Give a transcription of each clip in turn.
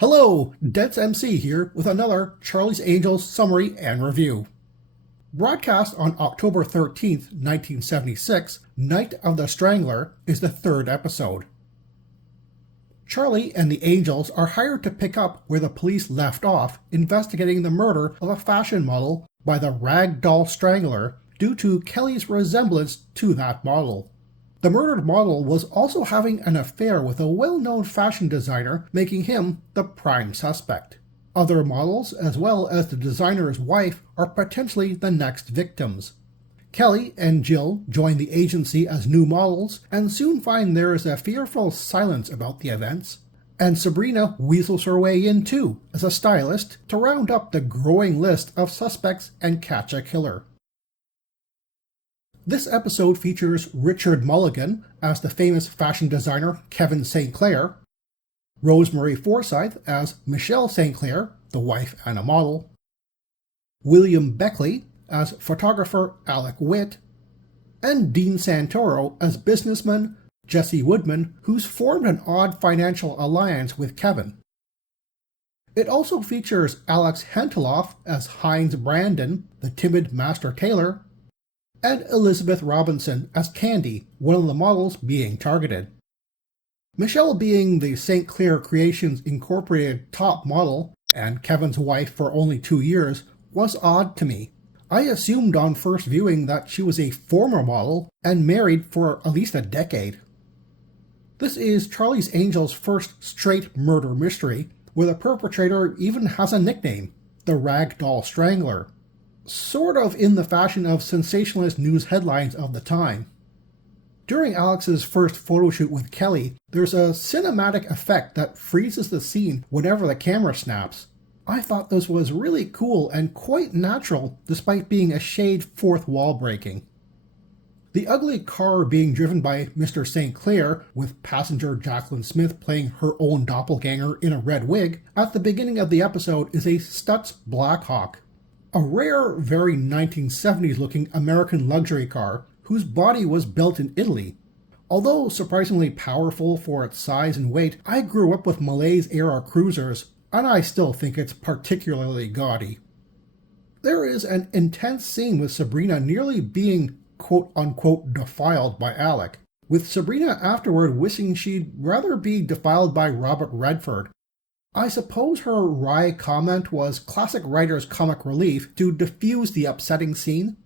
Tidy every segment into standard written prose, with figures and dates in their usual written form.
Hello, Dets MC here with another Charlie's Angels summary and review. Broadcast on October 13th, 1976, Night of the Strangler is the third episode. Charlie and the Angels are hired to pick up where the police left off investigating the murder of a fashion model by the Ragdoll Strangler due to Kelly's resemblance to that model. The murdered model was also having an affair with a well-known fashion designer, making him the prime suspect. Other models, as well as the designer's wife, are potentially the next victims. Kelly and Jill join the agency as new models and soon find there is a fearful silence about the events. And Sabrina weasels her way in too, as a stylist, to round up the growing list of suspects and catch a killer. This episode features Richard Mulligan as the famous fashion designer Kevin St. Clair, Rosemary Forsyth as Michelle St. Clair, the wife and a model, William Beckley as photographer Alec Witt, and Dean Santoro as businessman Jesse Woodman, who's formed an odd financial alliance with Kevin. It also features Alex Henteloff as Heinz Brandon, the timid master tailor, and Elizabeth Robinson as Candy, one of the models being targeted. Michelle being the St. Clair Creations Incorporated top model, and Kevin's wife for only 2 years, was odd to me. I assumed on first viewing that she was a former model and married for at least a decade. This is Charlie's Angels' first straight murder mystery, where the perpetrator even has a nickname, the Ragdoll Strangler. Sort of in the fashion of sensationalist news headlines of the time. During Alex's first photo shoot with Kelly, there's a cinematic effect that freezes the scene whenever the camera snaps. I thought this was really cool and quite natural despite being a shade fourth wall breaking. The ugly car being driven by Mr. St. Clair, with passenger Jacqueline Smith playing her own doppelganger in a red wig, at the beginning of the episode is a Stutz Blackhawk. A rare, very 1970s looking American luxury car whose body was built in Italy. Although surprisingly powerful for its size and weight, I grew up with Malaise-era cruisers, and I still think it's particularly gaudy. There is an intense scene with Sabrina nearly being quote-unquote defiled by Alec, with Sabrina afterward wishing she'd rather be defiled by Robert Redford. I suppose her wry comment was classic writer's comic relief to diffuse the upsetting scene,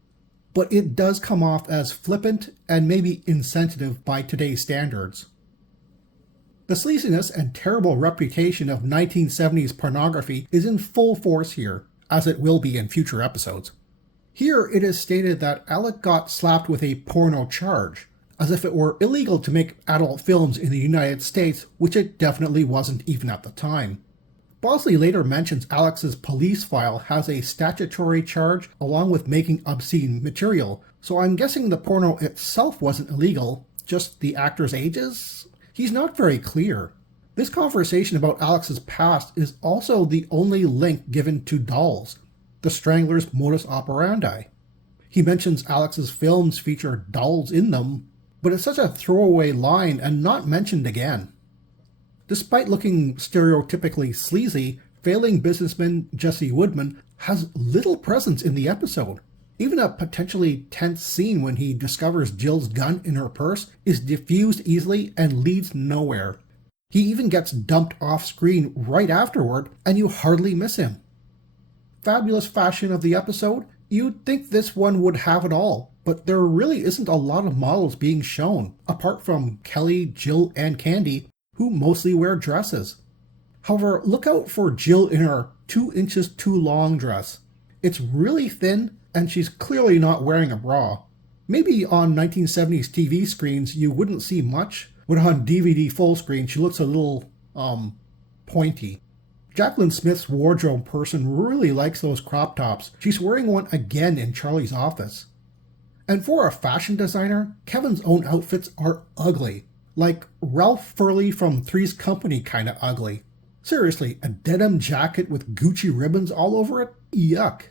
but it does come off as flippant and maybe insensitive by today's standards. The sleaziness and terrible reputation of 1970s pornography is in full force here, as it will be in future episodes. Here it is stated that Alec got slapped with a porno charge, as if it were illegal to make adult films in the United States, which it definitely wasn't even at the time. Bosley later mentions Alex's police file has a statutory charge along with making obscene material, so I'm guessing the porno itself wasn't illegal, just the actors' ages? He's not very clear. This conversation about Alex's past is also the only link given to dolls, the Strangler's modus operandi. He mentions Alex's films feature dolls in them, but it's such a throwaway line and not mentioned again. Despite looking stereotypically sleazy, failing businessman Jesse Woodman has little presence in the episode. Even a potentially tense scene when he discovers Jill's gun in her purse is diffused easily and leads nowhere. He even gets dumped off screen right afterward, and you hardly miss him. Fabulous fashion of the episode? You'd think this one would have it all, but there really isn't a lot of models being shown, apart from Kelly, Jill, and Candy, who mostly wear dresses. However, look out for Jill in her 2 inches too long dress. It's really thin, and she's clearly not wearing a bra. Maybe on 1970s TV screens you wouldn't see much, but on DVD full screen she looks a little, pointy. Jacqueline Smith's wardrobe person really likes those crop tops. She's wearing one again in Charlie's office. And for a fashion designer, Kevin's own outfits are ugly. Like Ralph Furley from Three's Company kinda ugly. Seriously, a denim jacket with Gucci ribbons all over it? Yuck.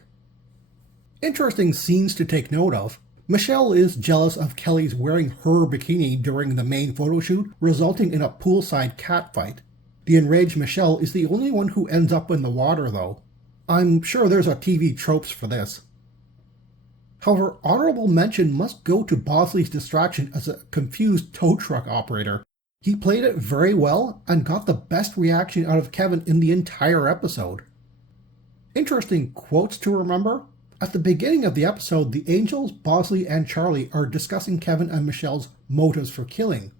Interesting scenes to take note of. Michelle is jealous of Kelly's wearing her bikini during the main photo shoot, resulting in a poolside catfight. The enraged Michelle is the only one who ends up in the water, though. I'm sure there's a TV tropes for this. However, honorable mention must go to Bosley's distraction as a confused tow truck operator. He played it very well and got the best reaction out of Kevin in the entire episode. Interesting quotes to remember. At the beginning of the episode, the Angels, Bosley, and Charlie are discussing Kevin and Michelle's motives for killing.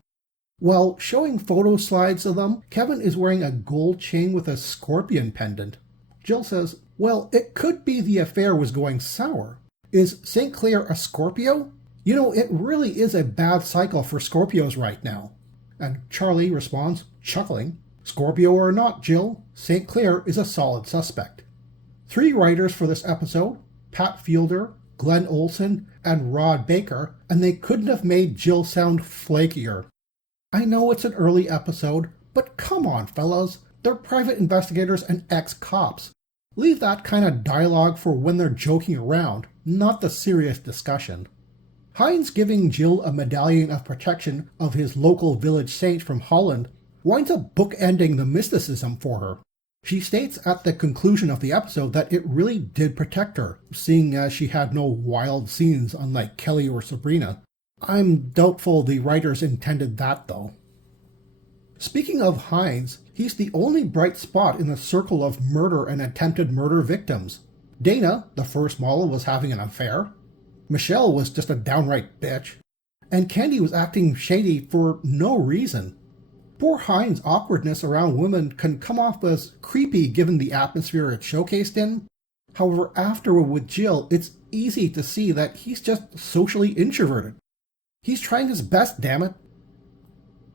While showing photo slides of them, Kevin is wearing a gold chain with a scorpion pendant. Jill says, well, it could be the affair was going sour. Is St. Clair a Scorpio? You know, it really is a bad cycle for Scorpios right now. And Charlie responds, chuckling, Scorpio or not, Jill, St. Clair is a solid suspect. 3 writers for this episode, Pat Fielder, Glenn Olson, and Rod Baker, and they couldn't have made Jill sound flakier. I know it's an early episode, but come on, fellas. They're private investigators and ex-cops. Leave that kind of dialogue for when they're joking around, not the serious discussion. Hines giving Jill a medallion of protection of his local village saint from Holland winds up bookending the mysticism for her. She states at the conclusion of the episode that it really did protect her, seeing as she had no wild scenes unlike Kelly or Sabrina. I'm doubtful the writers intended that, though. Speaking of Hines, he's the only bright spot in the circle of murder and attempted murder victims. Dana, the first model, was having an affair. Michelle was just a downright bitch. And Candy was acting shady for no reason. Poor Hines' awkwardness around women can come off as creepy given the atmosphere it's showcased in. However, afterward with Jill, it's easy to see that he's just socially introverted. He's trying his best, damn it.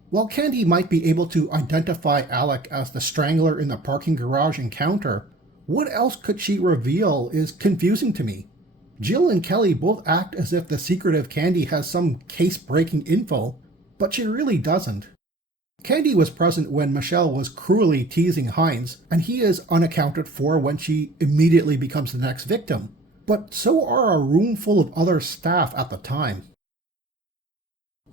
While Candy might be able to identify Alec as the Strangler in the parking garage encounter, what else could she reveal is confusing to me. Jill and Kelly both act as if the secretive Candy has some case-breaking info, but she really doesn't. Candy was present when Michelle was cruelly teasing Hines, and he is unaccounted for when she immediately becomes the next victim. But so are a room full of other staff at the time.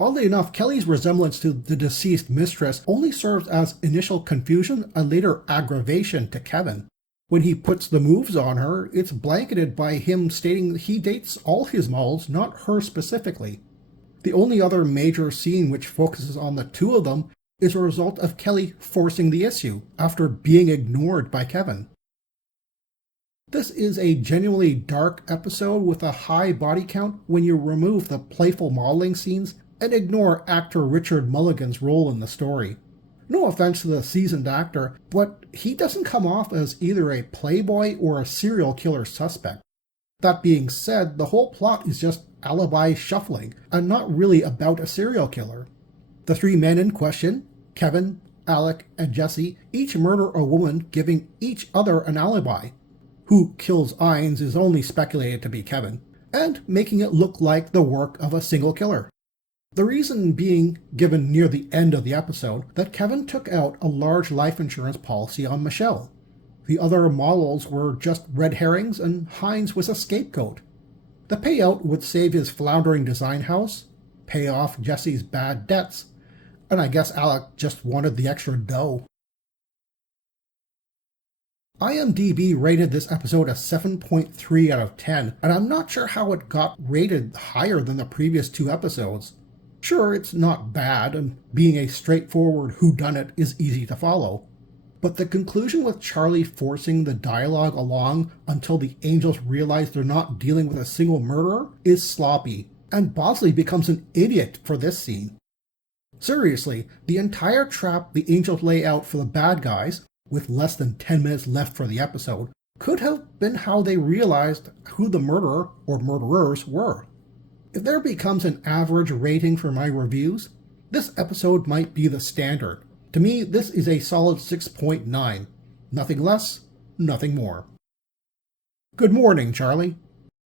Oddly enough, Kelly's resemblance to the deceased mistress only serves as initial confusion and later aggravation to Kevin. When he puts the moves on her, it's blanketed by him stating that he dates all his models, not her specifically. The only other major scene which focuses on the two of them is a result of Kelly forcing the issue after being ignored by Kevin. This is a genuinely dark episode with a high body count when you remove the playful modeling scenes and ignore actor Richard Mulligan's role in the story. No offense to the seasoned actor, but he doesn't come off as either a playboy or a serial killer suspect. That being said, the whole plot is just alibi shuffling and not really about a serial killer. The 3 men in question, Kevin, Alec, and Jesse, each murder a woman, giving each other an alibi. Who kills Hines is only speculated to be Kevin, and making it look like the work of a single killer. The reason being given near the end of the episode that Kevin took out a large life insurance policy on Michelle. The other models were just red herrings and Hines was a scapegoat. The payout would save his floundering design house, pay off Jesse's bad debts, and I guess Alec just wanted the extra dough. IMDb rated this episode a 7.3 out of 10, and I'm not sure how it got rated higher than the previous 2 episodes. Sure, it's not bad, and being a straightforward whodunit is easy to follow. But the conclusion with Charlie forcing the dialogue along until the Angels realize they're not dealing with a single murderer is sloppy, and Bosley becomes an idiot for this scene. Seriously, the entire trap the Angels lay out for the bad guys, with less than 10 minutes left for the episode, could have been how they realized who the murderer or murderers were. If there becomes an average rating for my reviews, this episode might be the standard. To me, this is a solid 6.9. Nothing less, nothing more. Good morning, Charlie.